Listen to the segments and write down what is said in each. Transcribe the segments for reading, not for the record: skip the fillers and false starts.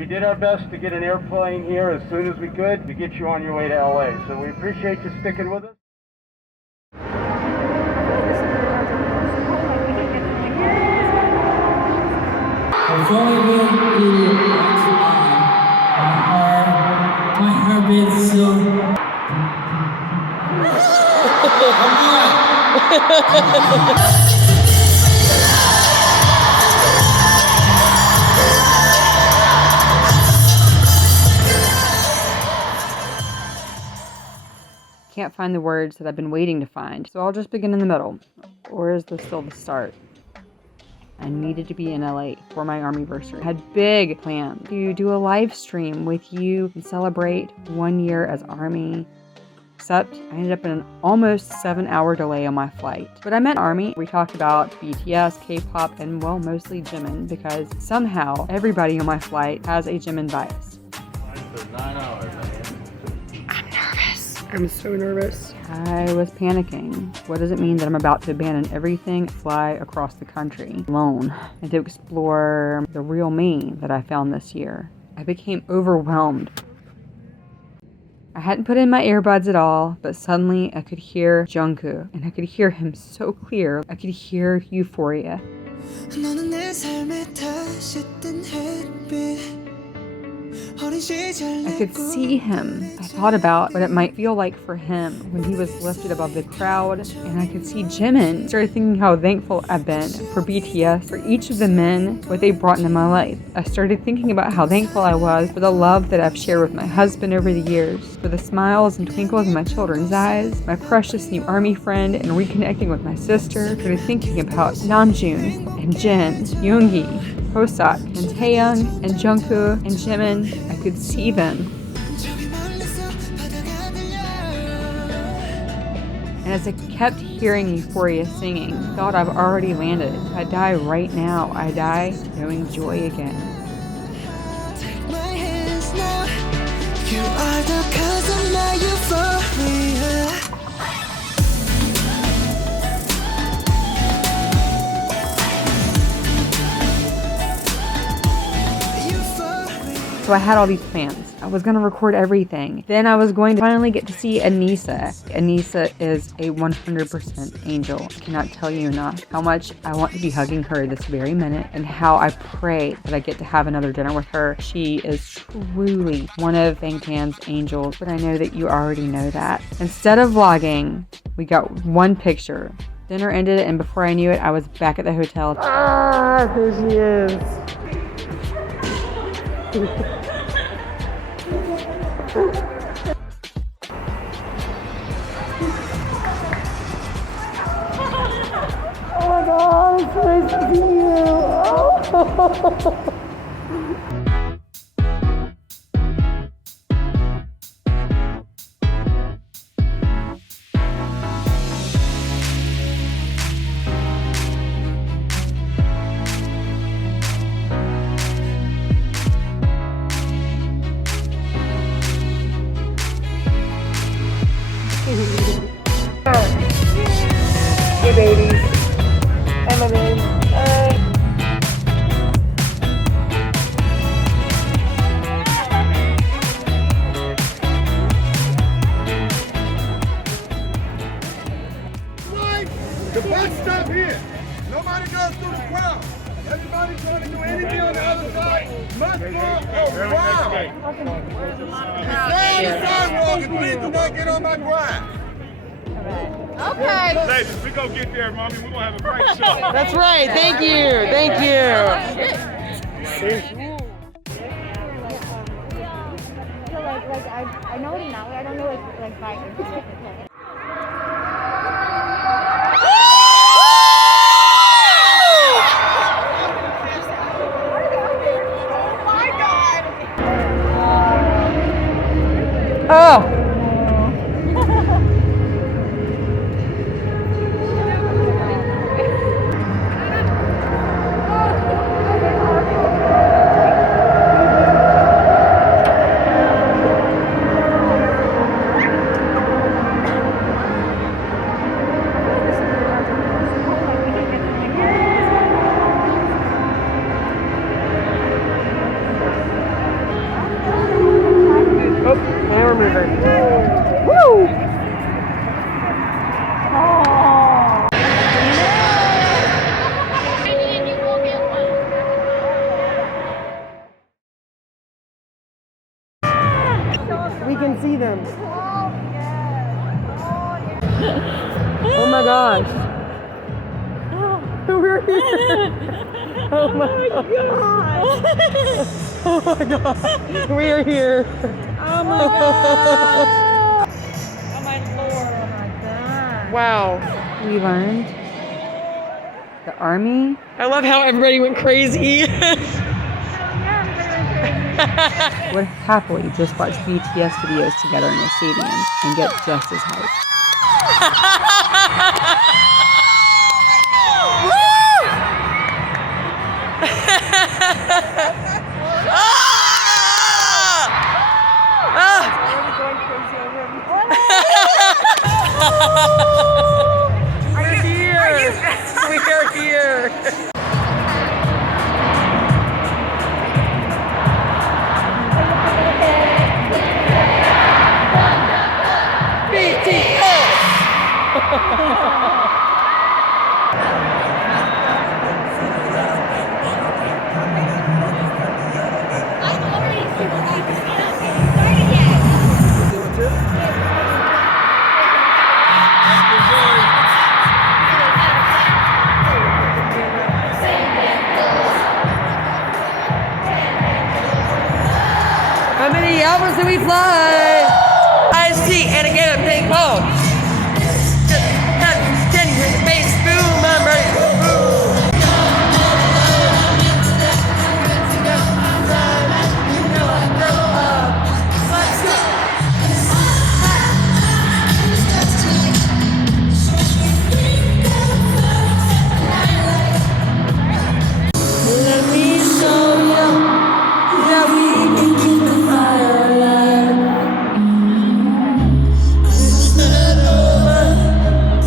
We did our best to get an airplane here as soon as we could to get you on your way to LA. So we appreciate you sticking with us. I've only been here my heart beats so. Can't find the words that I've been waiting to find, so I'll just begin in the middle. Or is this still the start? I needed to be in LA for my Armyversary. I had big plans to do a live stream with you and celebrate 1 year as Army. Except I ended up in an almost 7-hour delay on my flight. But I meant Army. We talked about BTS, K-pop, and well, mostly Jimin, because somehow everybody on my flight has a Jimin bias. For 9 hours. I'm so nervous. I was panicking. What does it mean that I'm about to abandon everything, fly across the country alone, and to explore the real me that I found this year? I became overwhelmed. I hadn't put in my earbuds at all, but suddenly I could hear Jungkook, and I could hear him so clear. I could hear Euphoria. I could see him. I thought about what it might feel like for him when he was lifted above the crowd, and I could see Jimin. I started thinking how thankful I've been for BTS, for each of the men, what they brought into my life. I started thinking about how thankful I was for the love that I've shared with my husband over the years, for the smiles and twinkles in my children's eyes, my precious new Army friend, and reconnecting with my sister. I started thinking about Namjoon and Jin, Yoongi, Hoseok, and Taeyang, and Jungkook, and Jimin. I could see them. And as I kept hearing Euphoria singing, I thought I've already landed. If I die right now, I die knowing joy again. You are the cause of my euphoria. So I had all these plans. I was going to record everything. Then I was going to finally get to see Anissa. Anissa is a 100% angel. I cannot tell you enough how much I want to be hugging her this very minute and how I pray that I get to have another dinner with her. She is truly one of Bangtan's angels, but I know that you already know that. Instead of vlogging, we got one picture. Dinner ended, and before I knew it, I was back at the hotel. Ah, there she is. Oh my God, it's nice to see you. Oh. Hey babies. Hey my baby. Hey. The bus stop here. Nobody goes through the crowd. Everybody trying to do anything on the other side must go around. Stay on the sidewalk and please do not get on my grass. Okay. Ladies, we gonna get there, mommy. We're gonna have a great show. That's right. Thank you. Thank you. I know it now. I don't know like by. Oh! can see them. Oh my gosh. We're here. Oh my god. Oh my god. We're here. Oh my god. Oh my lord. Oh my god. Wow. We learned the army. I love how everybody went crazy. Would happily just watch BTS videos together in a stadium and get just as hyped. We're here. We are here. How many hours do we fly? I see, and again, ping pong. Can you hear the bass boom? I'm ready. Let me show you. Yeah, we can keep the fire alive.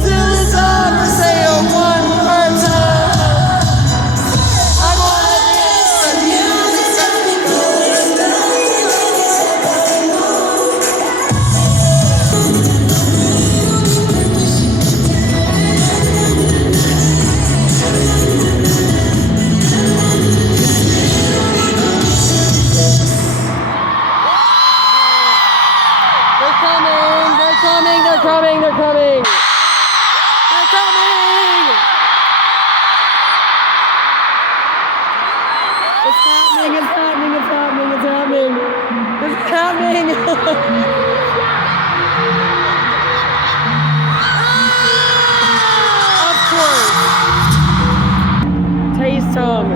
Till it's over, say it one more time. I wanna dance the music, set me They're coming! They're coming! They're coming! They're coming! They're coming! It's happening! It's happening! It's happening! It's happening! It's happening! Of course! Taste tongue.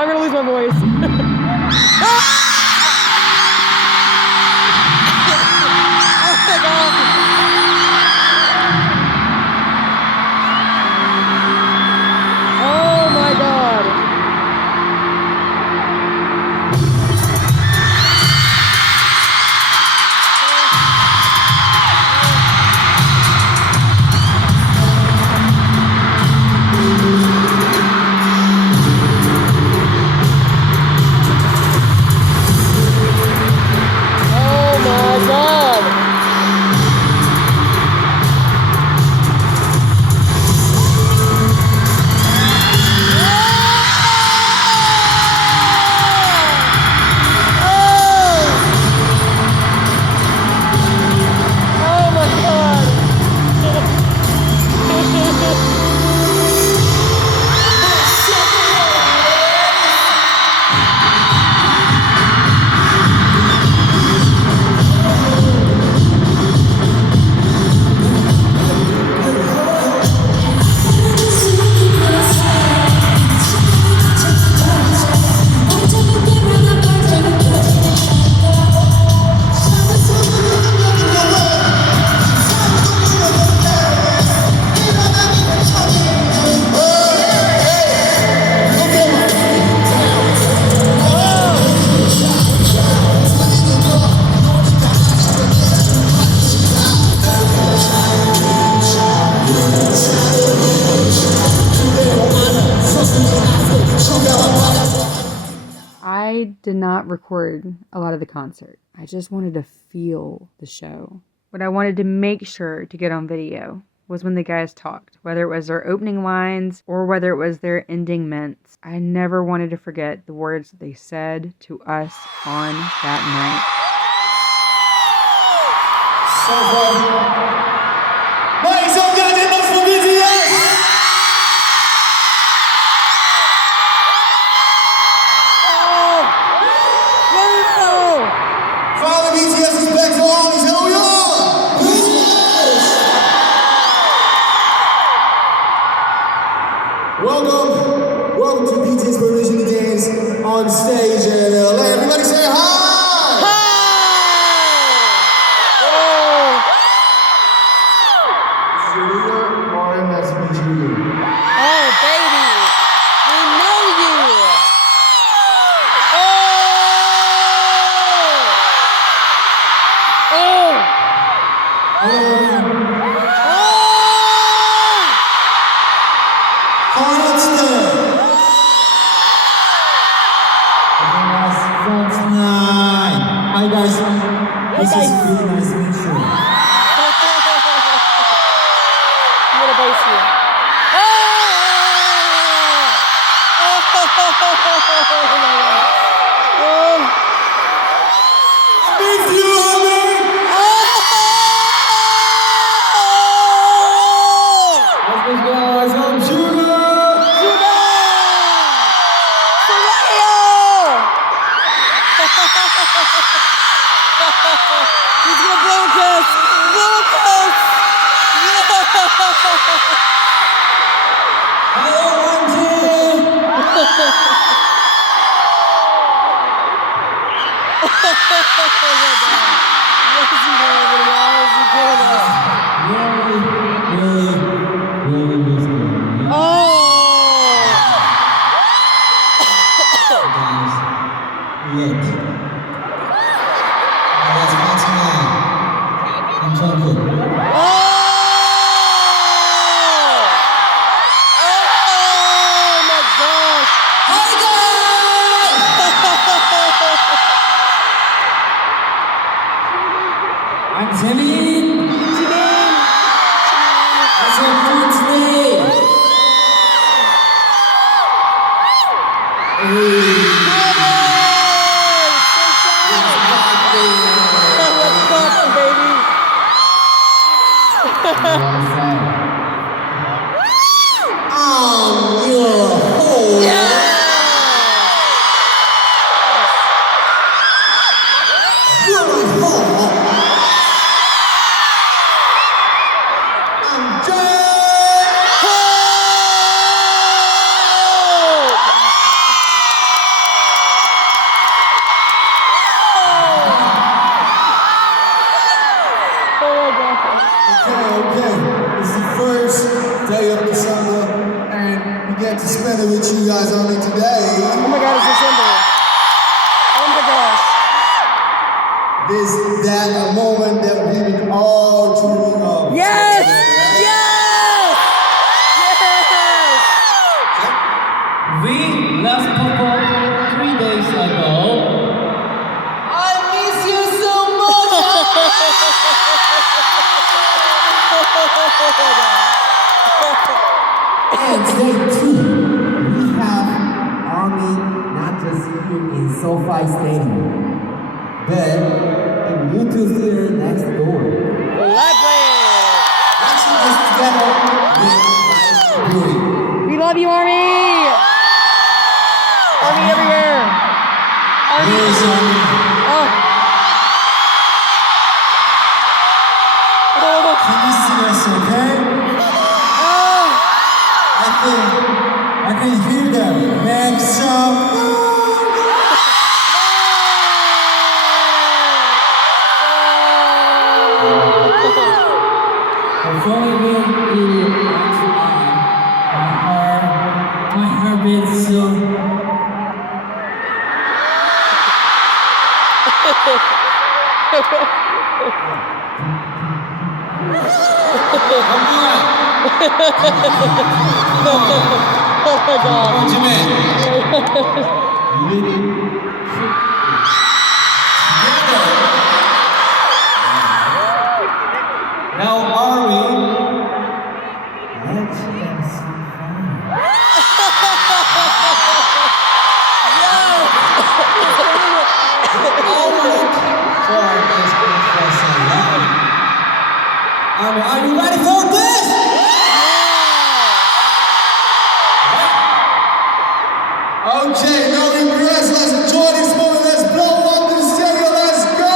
I'm gonna lose my voice. Oh my god. did not record a lot of the concert. I just wanted to feel the show. What I wanted to make sure to get on video was when the guys talked, whether it was their opening lines or whether it was their ending mints. I never wanted to forget the words that they said to us on that night. So far, make some goddamn noise for BTS! Finally, BTS is back to all these. Here we are! BTS! Welcome to BTS Permission to Dance on stage in LA. Everybody say hi! Hi guys, this is really nice to meet you. I'm gonna base you. If you love me! Let's go, guys, I'm Sugar! He's gonna blow a kiss! Blow a kiss! Hello, Auntie! I'm Jimin. That's a good name. Okay. It's the first day of December, and we get to spend it with you guys on it today. Oh my god, it's December. Oh my gosh. This that a moment that we've been all dreaming of. Yes! Yes! Yes! We last performed 3 days ago. I miss you so much. And today too, we have ARMY not just here in SoFi Stadium, but in YouTube Theater next door. Watching us together with Life Beauty. We love you, Army! Army everywhere! Army! Here's Oh. Can you see us, okay? I can hear them. Make some Performing with the my heart beats so. Oh my god. little Now, Army, let's have some fun. Army, are you ready for this? Okay, no regrets. Let's enjoy this moment. Let's blow up the stereo. Let's go!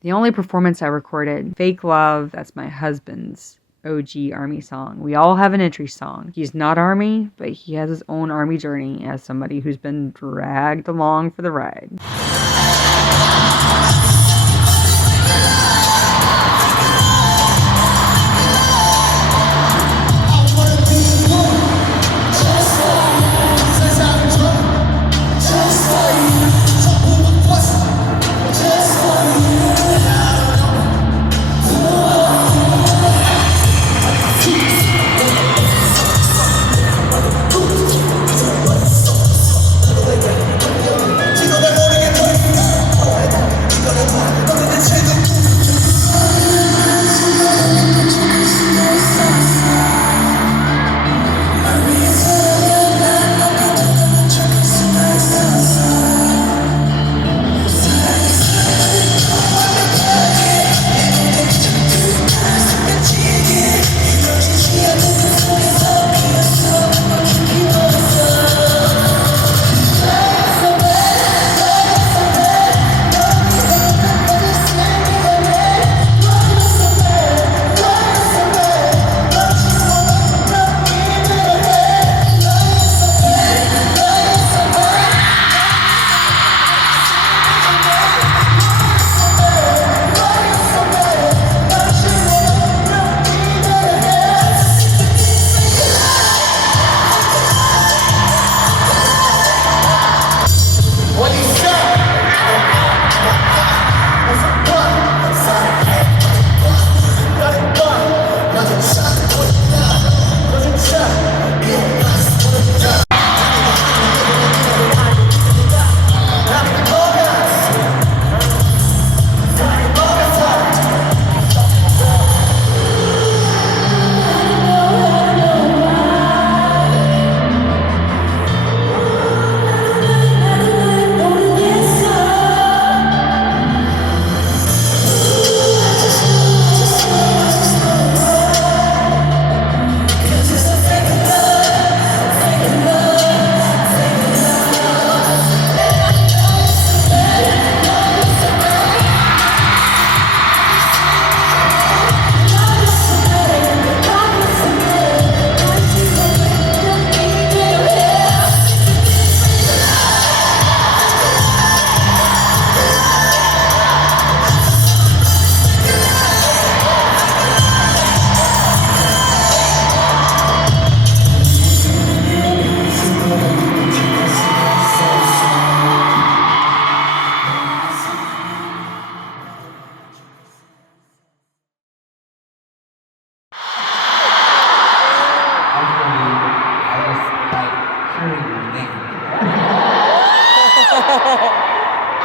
The only performance I recorded, Fake Love, that's my husband's OG Army song. We all have an entry song. He's not Army, but he has his own Army journey as somebody who's been dragged along for the ride.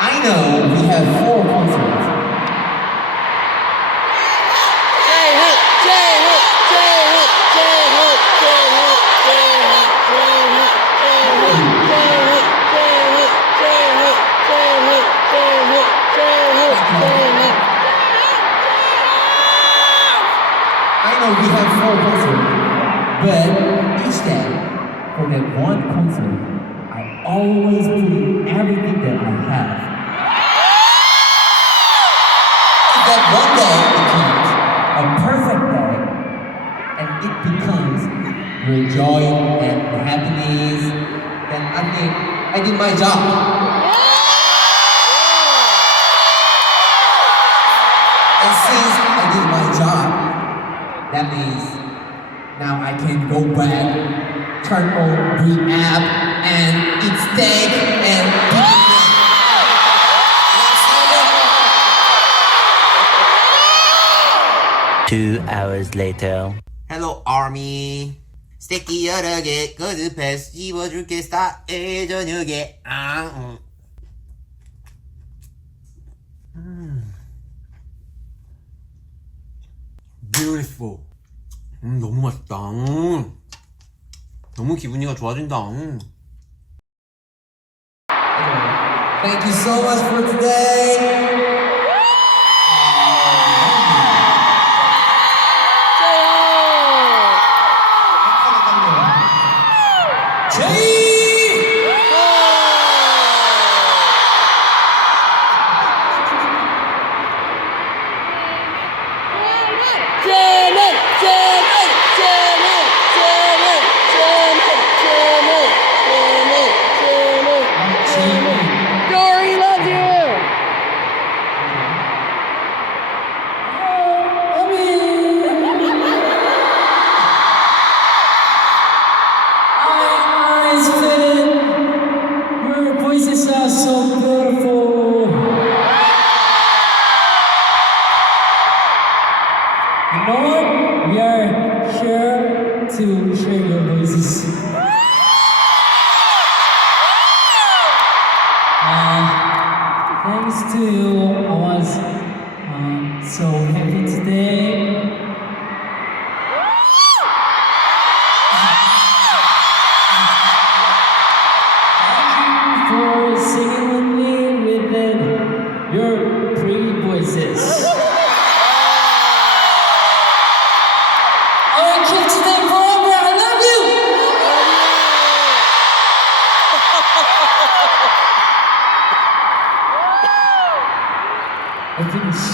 I know we have 4 concerts. I know we have 4 concerts, but each day, for that one concert, I always put in everything that I have. That one day becomes a perfect day, and it becomes your joy and your happiness, then I think I did my job. And since I did my job, that means now I can go back, turn on the app, and eat steak and pizza. 2 hours later. Hello Army. 스테이키 여러 개 거듭해 씹어줄게 스타일 저녁에. Beautiful. 너무 맛있다. 너무 기분이가 좋아진다. Thank you so much for today. Dory loves you! Eyes fitted. Your voices are so beautiful. You know what? We are here to share your voices. Thanks to you, I was so happy today. Thank you for singing with me with your pretty voices. I will keep today forever. I love you. I finished.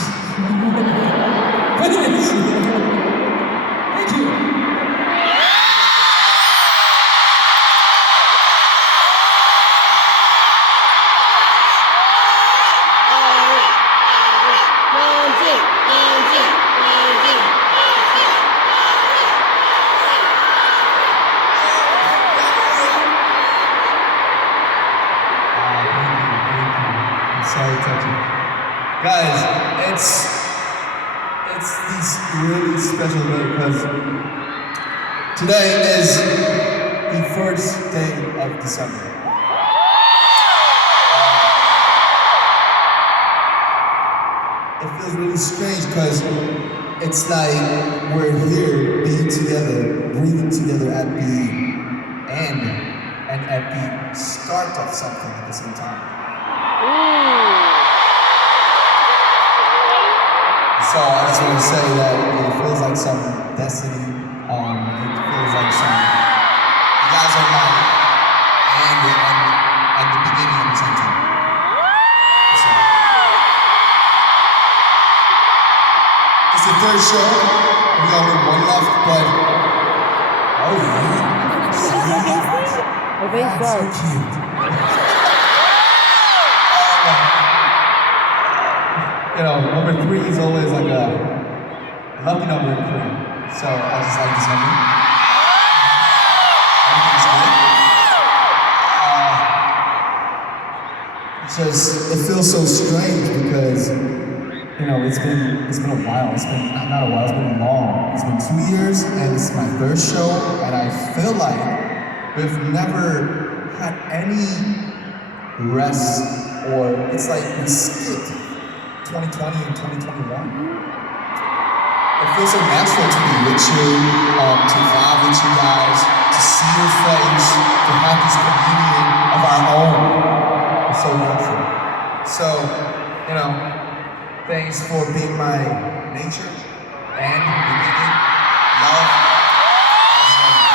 Finish. Thank you. Sorry, touching. Guys, it's this really special day because today is the first day of December. It feels really strange because it's like we're here being together, breathing together at the end and at the start of something at the same time. So I just want to say that it feels like some destiny. It feels like some. You guys are my end and the beginning of the same time. So, it's the third show. We only have one left, but oh yeah, I think that's so so. cute. You know, number 3 is always like a lucky number in Korean. So I just like this number. It's just, it feels so strange because, you know, it's been a while. It's been, not a while, it's been long. It's been 2 years and it's my third show and I feel like we've never had any rest or it's like we skipped 2020 and 2021. It feels so natural to be with you, to vibe with you guys, to see your face, to have this communion of our own. It's so natural. So, you know, thanks for being my nature and beginning, love, as well.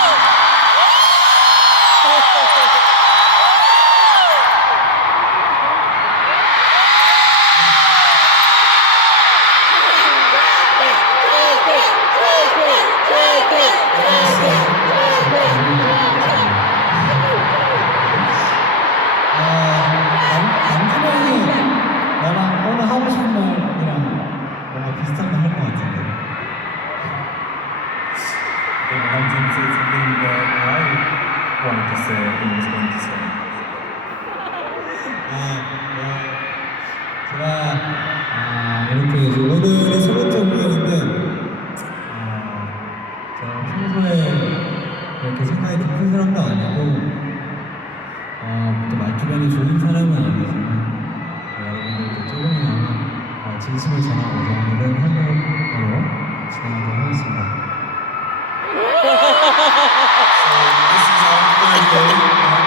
think Namjoon said something that I wanted to say and was going to say. 제가 이렇게 오늘이 세 번째 공연인데 제가 평소에 이렇게 생각이 깊은 사람도 아니고 또 말주변이 좋은 사람은 아니지만 여러분들께 조금이나마 진심을 전하고자 오늘은 한국어로 진행하도록 하겠습니다. So this is our third day.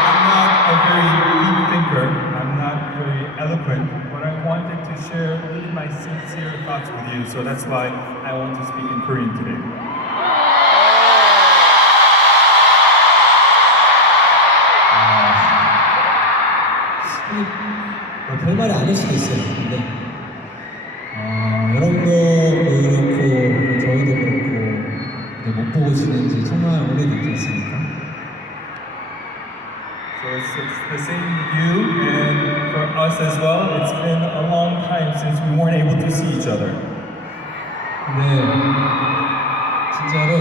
I'm not a very deep thinker. I'm not very eloquent, but I wanted to share really my sincere thoughts with you. So that's why I want to speak in Korean today. 별 말이 아닐 수도 있어요. 근데 여러분도 그렇고 저희도 그렇고 못 보고 지낸 지 정말 오래됐지 않습니까? So it's the same with you and for us as well. It's been a long time since we weren't able to see each other. 근데 진짜로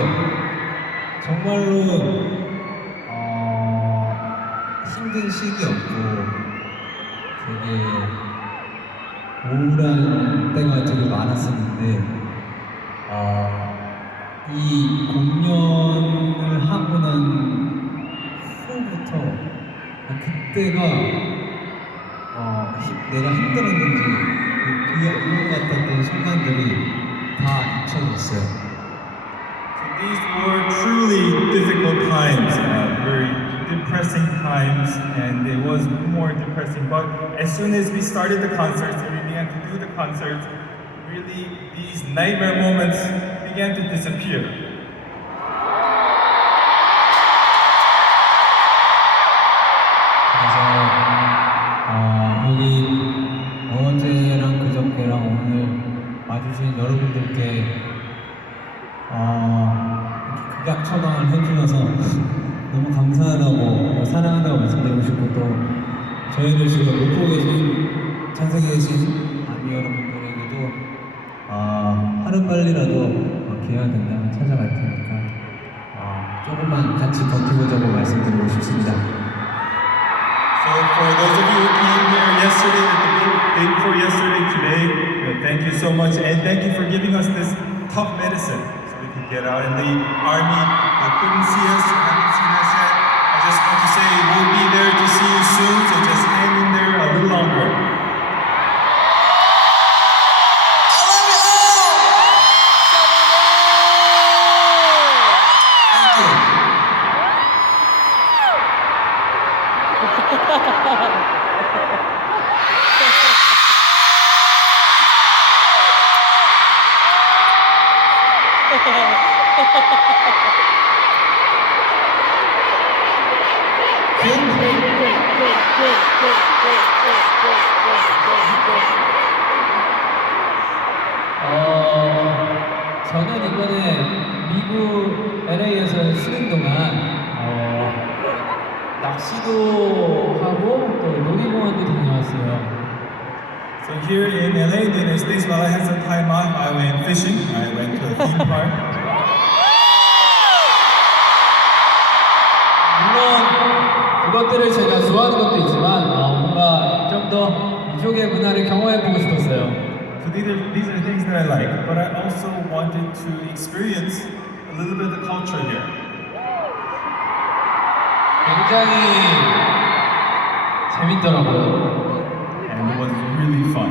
정말로 힘든 시기였고 되게 우울한 때가 되게 많았었는데 이 공연을 하고 난 후부터 그때가 내가 힘들었는지 그 이유 같았던 순간들이 다 잊혀졌어요. These were truly difficult times, very depressing times, and it was more depressing. But as soon as we started the concerts and we began to do the concerts, really these nightmare moments began to disappear. 그래서 여기 어제랑 그저께랑 오늘 와주신 여러분들께 극약 처방을 해주셔서 너무 감사하다고 사랑한다고 말씀드리고 싶고 또 저희를 지금 못 보고 계신 찬석에 계신 아미 여러분들에게도 하루빨리라도 기회가 된다면 찾아갈 테니까 조금만 같이 버티보자고 말씀드리고 싶습니다. So for those of you who came here yesterday, the day before yesterday, today, thank you so much, and thank you for giving us this tough medicine so we can get out. And the army that couldn't see us, haven't seen us yet, I just want to say we'll be there to see you soon, so just hang in there a little longer. 저는 이번에 미국 LA에서 쉬는 동안 낚시도 하고 또 놀이공원도 다녀왔어요. So here in LA, in the United States, while I had some time off, I went fishing. I went to a theme park. 물론 그것들을 제가 좋아하는 것도 있지만 뭔가 좀 더 이쪽의 문화를 경험해보고 싶었어요. So these are things that I like, but I also wanted to experience a little bit of the culture here. 굉장히 재밌더라고요. And it was really fun.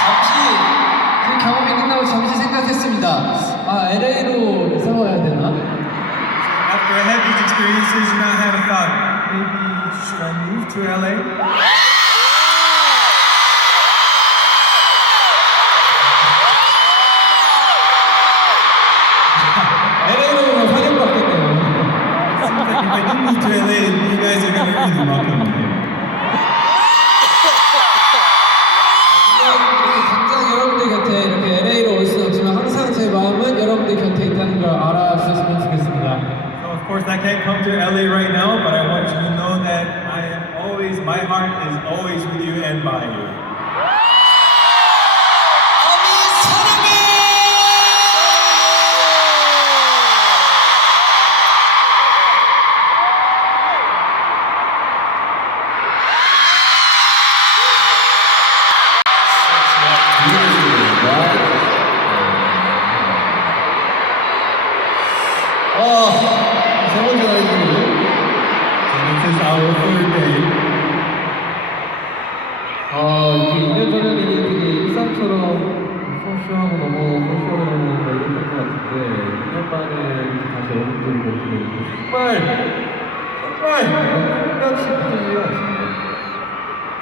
잠시 그 경험이 끝나고 잠시 생각했습니다. LA로 이사 와야 되나? After I had these experiences, I had a thought, maybe should I move to LA? LA로 환영받겠네요. Seems like if I didn't move to LA, you guys are gonna really welcome me here. 당장 여러분들 곁에 이렇게 LA로 올 수는 없지만 항상 제 마음은 여러분들 곁에 있다는 걸 알아주셨으면 좋겠습니다. So of course I can't come to LA right now, but I want you to know that I am always, my heart is always with you and by you. 아미 사랑해! our third day. 이렇게 2년 전에는 되게 일상처럼 소쇼하고 너무 소쇼하고 너무 이랬던 것 같은데 2년 만에 이렇게 다시 여러분들을 뵙게 되니까 정말 끝없이 기대가 있습니다.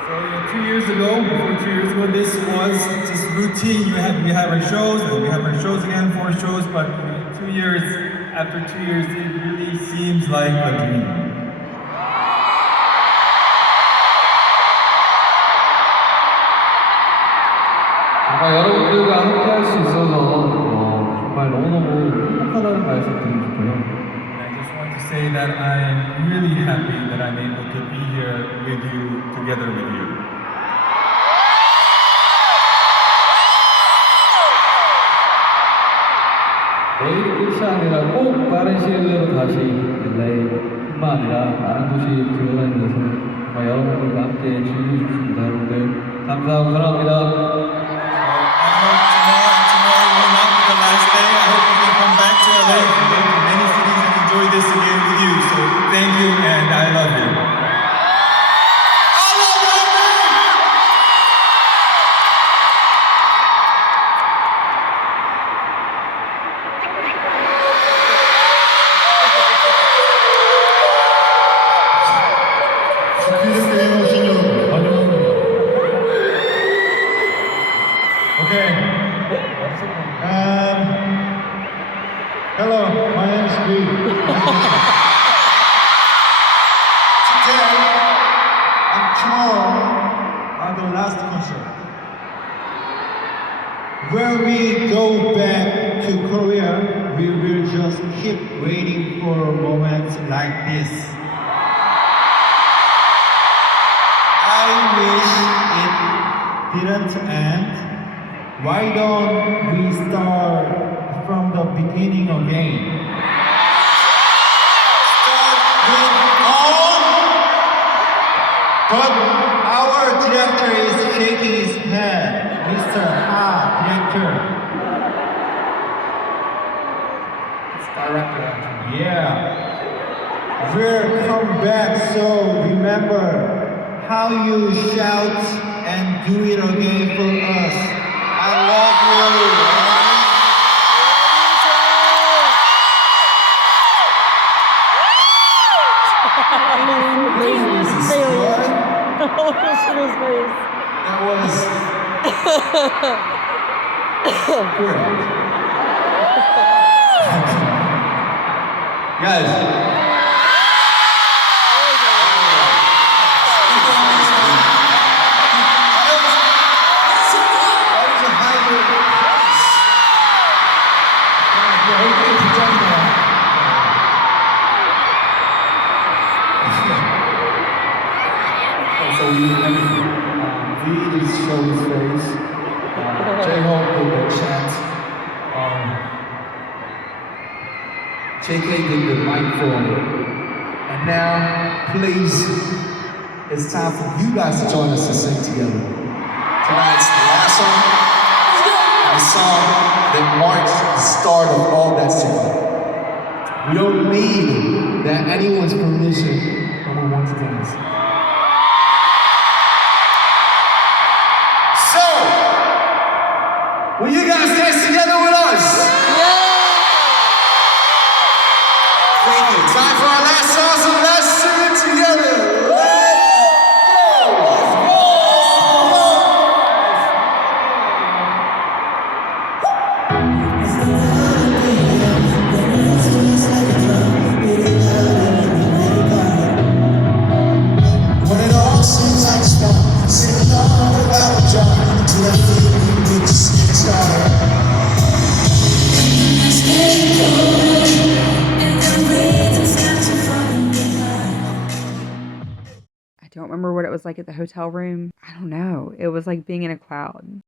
So 2 years ago, before 2 years ago, this was just routine. We have our shows, and we have our shows again, 4 shows, but 2 years, after 2 years, it really seems like a dream. 여러분들과 함께 할 수 있어서 정말 너무너무 행복하다는 말씀 드리고 싶고요. I just want to say that I'm really happy that I'm able to be here with you, together with you. 내일이 끝이 아니라 꼭 빠른 시일 내로 다시 LA뿐만 아니라 많은 도시 돌아다니면서 정말 여러분들과 함께 즐겨주셨습니다. 여러분들 감사하고 사랑합니다. Tomorrow will not be the last day. I hope we can come back to LA and go to many cities and enjoy this again with you. So thank you and I love you. Okay. Hello, my name is Green. Today and tomorrow are the last concert. When we go back to Korea, we will just keep waiting for moments like this. I wish it didn't end. Why don't we start from the beginning again? Start with all, but our director is shaking his head. Mr. Ha, director. It's director. Yeah. We'll come back, so remember how you shout and do it again for us. I love you. That was great. Guys. So we did show his face. J-Hope did the chant. JK did the microphone. And now, please, it's time for you guys to join us to sing together. Tonight's the last song, and the song that marks the start of all that's to come. We don't need that anyone's permission when we want to dance. So, will you guys dance together with us? Thank you. Time for our last song, so let's sing it together. When it all seems like fun, sing along without a drum to that feeling we just get started. I don't remember what it was like at the hotel room. I don't know. It was like being in a cloud.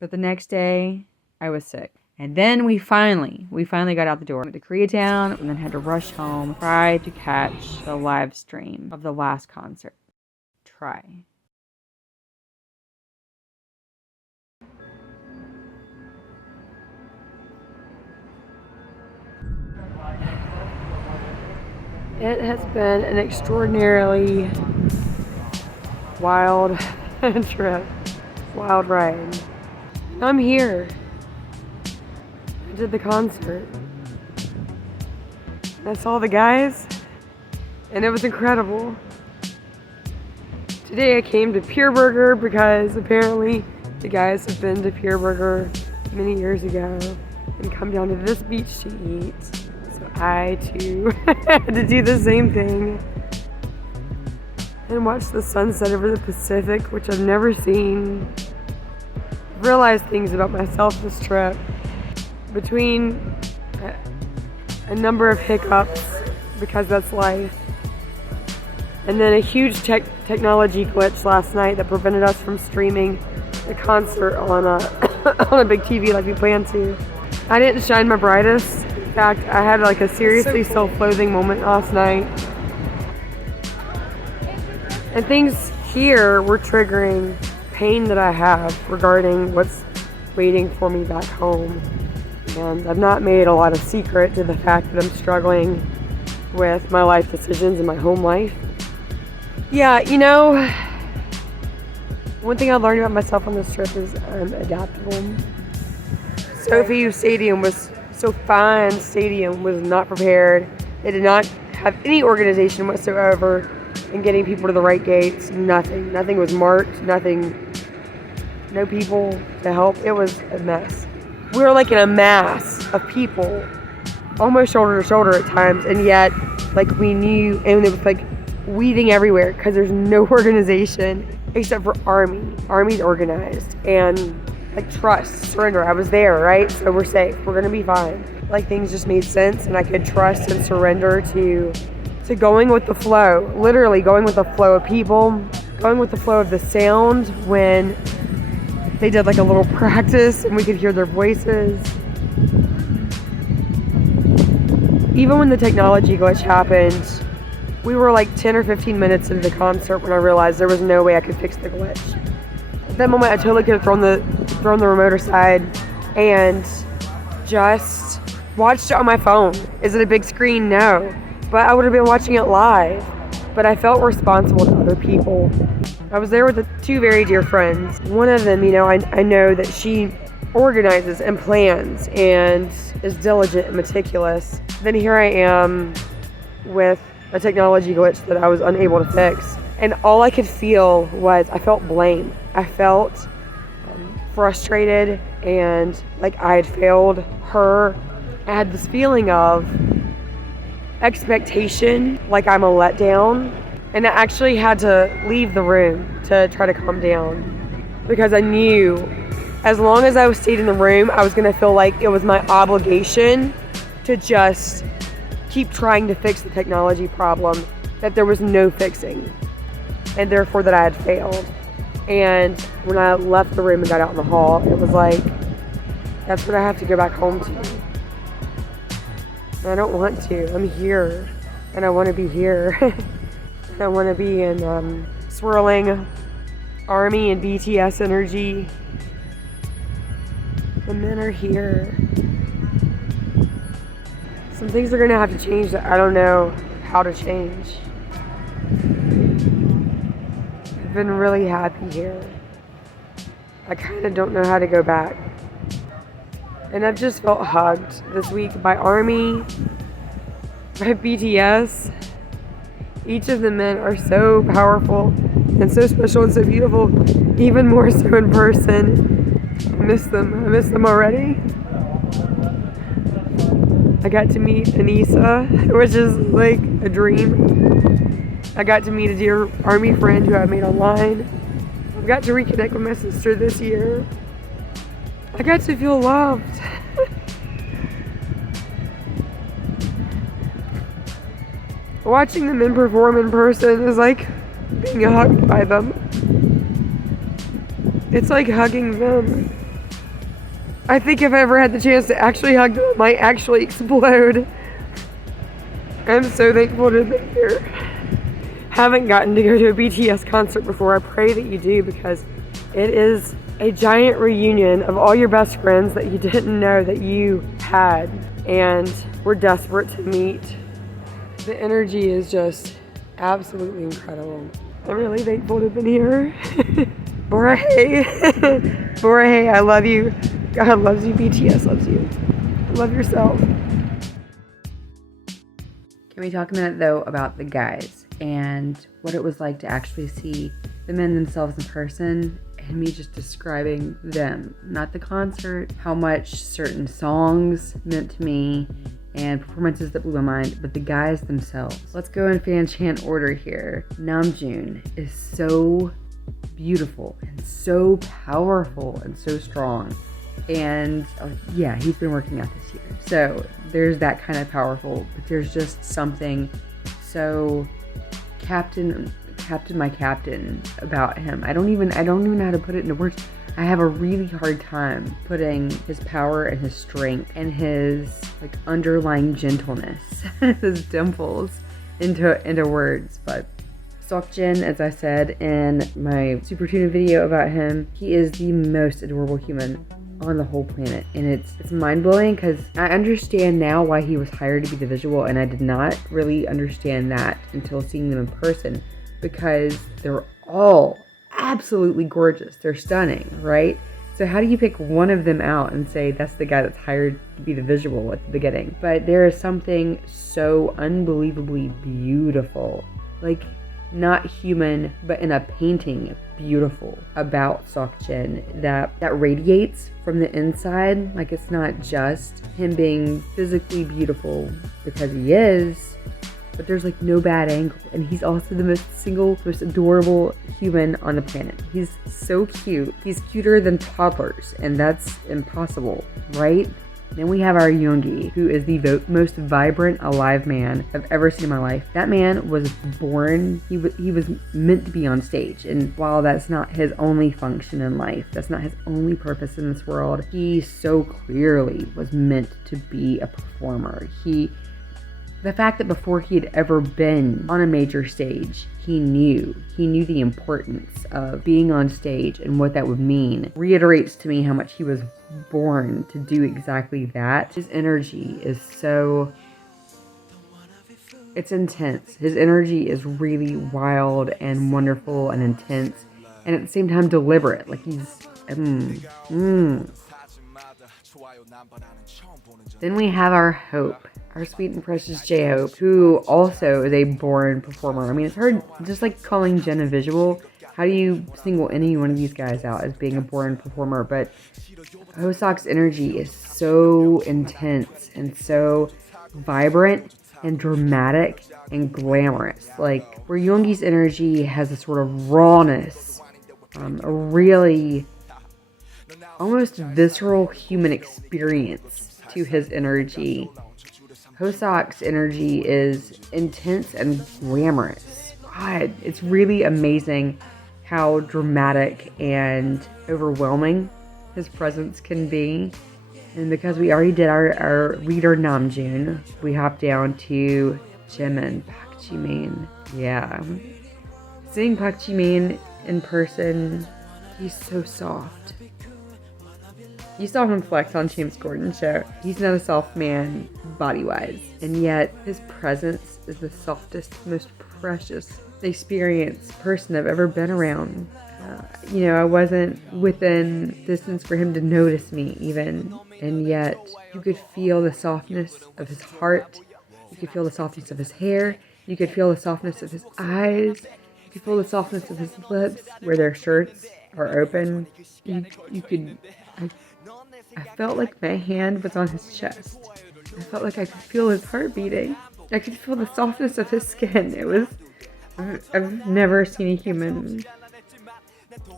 But the next day, I was sick. And then we finally got out the door. Went to Koreatown and then had to rush home. Try to catch the live stream of the last concert. Try. It has been an extraordinarily wild trip, wild ride. I'm here. I did the concert. I saw the guys, and it was incredible. Today I came to Pure Burger because apparently the guys have been to Pure Burger many years ago and come down to this beach to eat. So I too had to do the same thing and watch the sunset over the Pacific, which I've never seen. Realized things about myself this trip. Between a number of hiccups, because that's life, and then a huge technology glitch last night that prevented us from streaming the concert on a big TV like we planned to. I didn't shine my brightest. In fact, I had like a seriously self-loathing moment last night. And things here were triggering pain that I have regarding what's waiting for me back home. And I've not made a lot of secret to the fact that I'm struggling with my life decisions and my home life. Yeah, you know, one thing I learned about myself on this trip is I'm adaptable. Sophie Stadium was not prepared. They did not have any organization whatsoever in getting people to the right gates. Nothing was marked, no people to help. It was a mess. We were like in a mass of people, almost shoulder to shoulder at times, and yet like we knew, and it was like weaving everywhere because there's no organization except for Army. Army's organized, and like trust, surrender. I was there, right? So we're safe. We're gonna be fine. Like things just made sense, and I could trust and surrender to going with the flow. Literally going with the flow of people, going with the flow of the sound when they did like a little practice and we could hear their voices. Even when the technology glitch happened, we were like 10 or 15 minutes into the concert when I realized there was no way I could fix the glitch. At that moment, I totally could have thrown the remote aside and just watched it on my phone. Is it a big screen? No. But I would have been watching it live. But I felt responsible to other people. I was there with two very dear friends. One of them, you know, I know that she organizes and plans and is diligent and meticulous. Then here I am with a technology glitch that I was unable to fix. And all I could feel was, I felt blame. I felt frustrated and like I had failed her. I had this feeling of expectation, like I'm a letdown. And I actually had to leave the room to try to calm down because I knew as long as I stayed in the room, I was gonna feel like it was my obligation to just keep trying to fix the technology problem that there was no fixing, and therefore that I had failed. And when I left the room and got out in the hall, it was like, that's what I have to go back home to. And I don't want to. I'm here, and I want to be here. I want to be in swirling Army and BTS energy. The men are here. Some things are going to have to change that I don't know how to change. I've been really happy here. I kind of don't know how to go back. And I've just felt hugged this week by Army, by BTS. Each of the men are so powerful and so special and so beautiful, even more so in person. I miss them. I miss them already. I got to meet Anissa, which is like a dream. I got to meet a dear Army friend who I made online. I got to reconnect with my sister this year. I got to feel loved. Watching the men perform in person is like being hugged by them. It's like hugging them. I think if I ever had the chance to actually hug them, I might actually explode. I'm so thankful to be here. Haven't gotten to go to a BTS concert before. I pray that you do, because it is a giant reunion of all your best friends that you didn't know that you had and were desperate to meet. The energy is just absolutely incredible. I'm really thankful to have been here. Borahei. Borahei, I love you. God loves you. BTS loves you. Love yourself. Can we talk a minute though about the guys and what it was like to actually see the men themselves in person and me just describing them, not the concert, how much certain songs meant to me and performances that blew my mind, but the guys themselves. Let's go in fan chant order here. Namjoon is so beautiful and so powerful and so strong. And yeah, he's been working out this year. So there's that kind of powerful, but there's just something so captain about him. I don't even know how to put it into words. I have a really hard time putting his power and his strength and his like underlying gentleness, his dimples into words. But Seokjin, as I said in my Super Tuna video about him, he is the most adorable human on the whole planet, and it's mind-blowing because I understand now why he was hired to be the visual, and I did not really understand that until seeing them in person, because they're all absolutely gorgeous. They're stunning, right? So how do you pick one of them out and say that's the guy that's hired to be the visual at the beginning? But there is something so unbelievably beautiful, like not human, but in a painting beautiful about Seokjin that radiates from the inside. Like it's not just him being physically beautiful because he is, but there's like no bad angle. And he's also the most adorable human on the planet. He's so cute. He's cuter than toddlers, and that's impossible, right? Then we have our Yoongi, who is the most vibrant, alive man I've ever seen in my life. That man was born, he was meant to be on stage. And while that's not his only function in life, that's not his only purpose in this world, he so clearly was meant to be a performer. The fact that before he had ever been on a major stage, he knew the importance of being on stage and what that would mean, reiterates to me how much he was born to do exactly that. His energy is it's intense. His energy is really wild and wonderful and intense, and at the same time deliberate. Like he's Then we have our Hope, our sweet and precious J-Hope, who also is a born performer. I mean, it's hard, just like calling Jen a visual. How do you single any one of these guys out as being a born performer? But Hoseok's energy is so intense and so vibrant and dramatic and glamorous. Like where Yoongi's energy has a sort of rawness, a really almost visceral human experience to his energy. Hoseok's energy is intense and glamorous. God, it's really amazing how dramatic and overwhelming his presence can be. And because we already did our leader Namjoon, we hop down to Jimin, Park Jimin. Yeah. Seeing Park Jimin in person, he's so soft. You saw him flex on James Corden show. He's not a soft man body-wise, and yet his presence is the softest, most precious experience person I've ever been around. I wasn't within distance for him to notice me even, and yet you could feel the softness of his heart, you could feel the softness of his hair, you could feel the softness of his eyes, you could feel the softness of his lips where their shirts are open. I felt like my hand was on his chest. I felt like I could feel his heart beating. I could feel the softness of his skin. I've never seen a human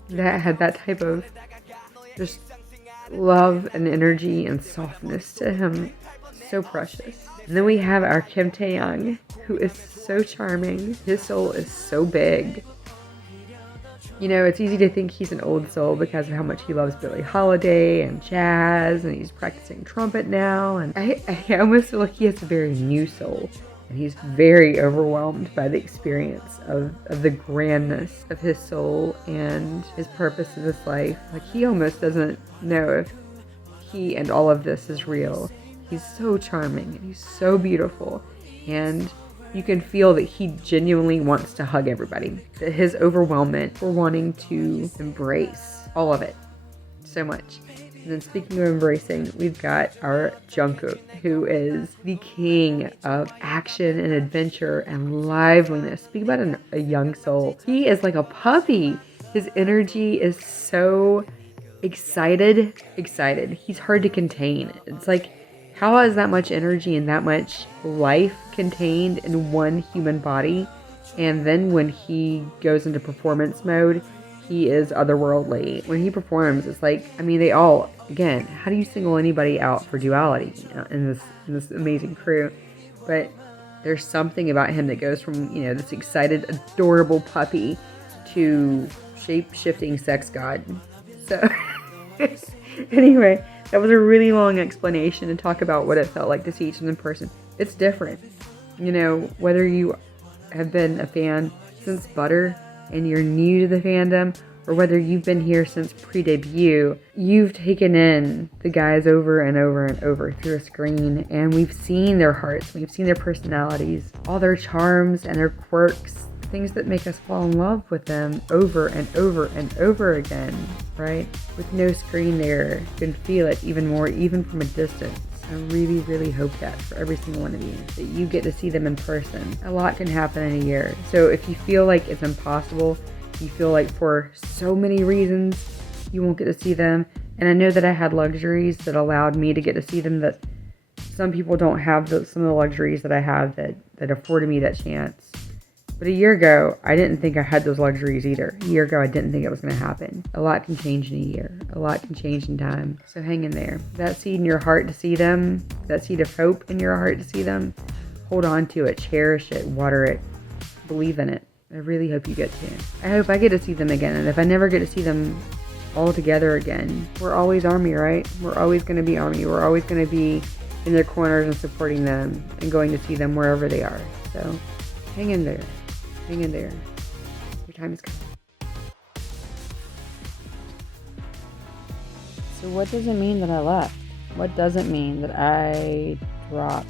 that had that type of just love and energy and softness to him. So precious. And then we have our Kim Tae-young, who is so charming. His soul is so big. It's easy to think he's an old soul because of how much he loves Billie Holiday and jazz, and he's practicing trumpet now. And I almost feel like he has a very new soul. And he's very overwhelmed by the experience of the grandness of his soul and his purpose in this life. Like, he almost doesn't know if he and all of this is real. He's so charming and he's so beautiful. And You can feel that he genuinely wants to hug everybody. That his overwhelmment for wanting to embrace all of it so much. And then speaking of embracing, we've got our Jungkook, who is the king of action and adventure and liveliness. Speak about a young soul. He is like a puppy. His energy is so excited. He's hard to contain. It's like, how is that much energy and that much life contained in one human body? And then when he goes into performance mode, he is otherworldly. When he performs, it's like, I mean, they all, again, how do you single anybody out for duality in this amazing crew? But there's something about him that goes from, this excited, adorable puppy to shape-shifting sex god. So, anyway, that was a really long explanation to talk about what it felt like to see each of them in person. It's different. Whether you have been a fan since Butter and you're new to the fandom, or whether you've been here since pre-debut, you've taken in the guys over and over and over through a screen, and we've seen their hearts, we've seen their personalities, all their charms and their quirks, things that make us fall in love with them over and over and over again, right? With no screen there, you can feel it even more, even from a distance. I really, really hope that for every single one of you, that you get to see them in person. A lot can happen in a year. So if you feel like it's impossible, you feel like for so many reasons you won't get to see them, and I know that I had luxuries that allowed me to get to see them that some people don't have, some of the luxuries that I have that afforded me that chance. But a year ago, I didn't think I had those luxuries either. A year ago, I didn't think it was going to happen. A lot can change in a year. A lot can change in time. So hang in there. That seed in your heart to see them, that seed of hope in your heart to see them, hold on to it, cherish it, water it, believe in it. I really hope you get to. I hope I get to see them again. And if I never get to see them all together again, we're always ARMY, right? We're always going to be ARMY. We're always going to be in their corners and supporting them and going to see them wherever they are. So hang in there. Hang in there. Your time is coming. So what does it mean that I left? What does it mean that I dropped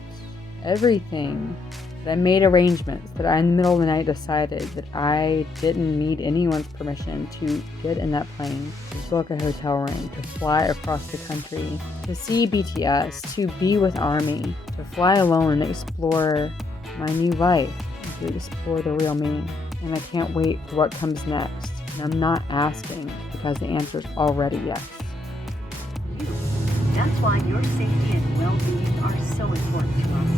everything? That I made arrangements, that I in the middle of the night decided that I didn't need anyone's permission to get in that plane, to book a hotel room, to fly across the country, to see BTS, to be with ARMY, to fly alone and explore my new life, and to explore the real me. And I can't wait for what comes next. And I'm not asking because the answer is already yes. That's why your safety and well-being are so important to us.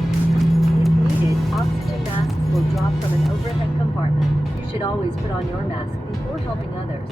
If needed, oxygen masks will drop from an overhead compartment. You should always put on your mask before helping others.